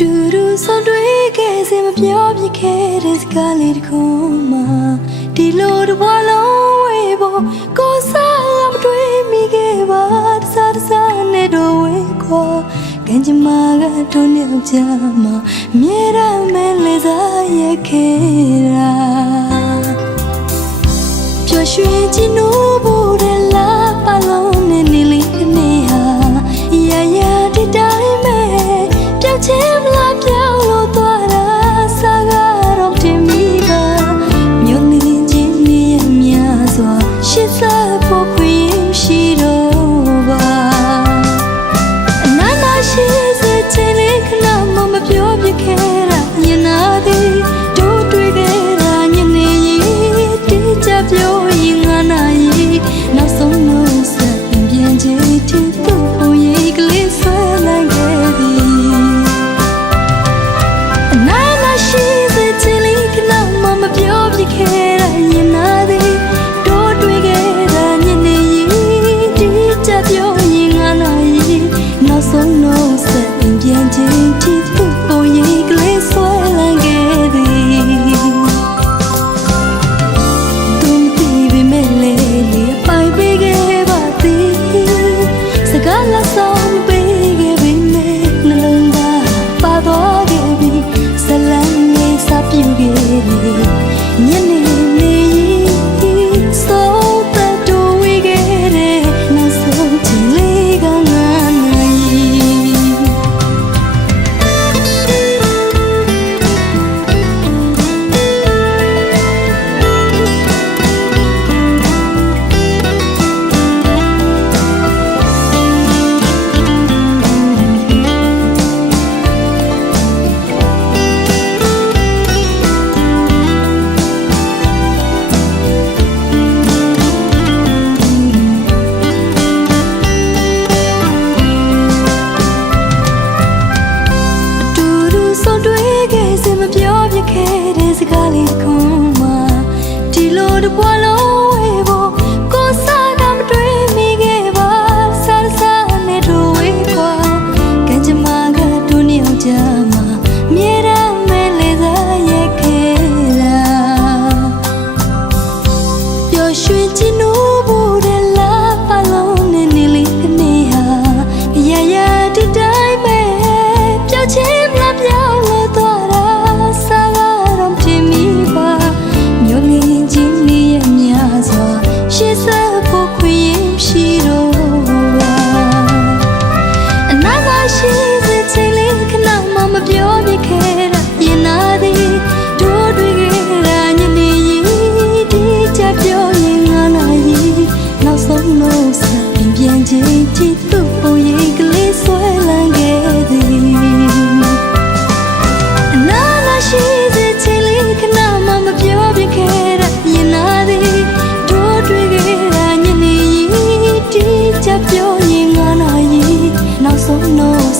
ဒူဒူဆောင်တွေ့ခဲ့စမပြောပြခဲ့တဲ့စကားလေးတခုမှဒီလိုတစ်ဘဝလုံးဝေးဖို့ကိုစားမတွေ့မိခဲ့ပါတစားတစားနဲ့တော့ဝေးခေါ်ကံကြမ္မာကတို့နဲ့ကြမှာမြေရမဲလေးစားရခဲ့တာပျော်ရွှင်ခြင်းနိုး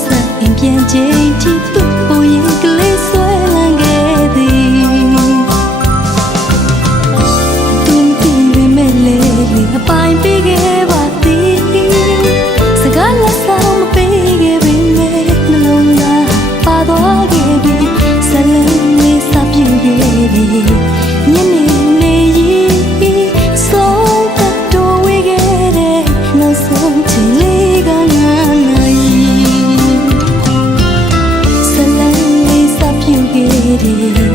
ဆက်အင်ပြန်ချင်းချီသူ့ပုံရင်ကလေးဆွဲလန်းခဲ့သည်သူတင်ရမဲ့လေးအပိုင်းပေးခဲ့ပါသည် it is.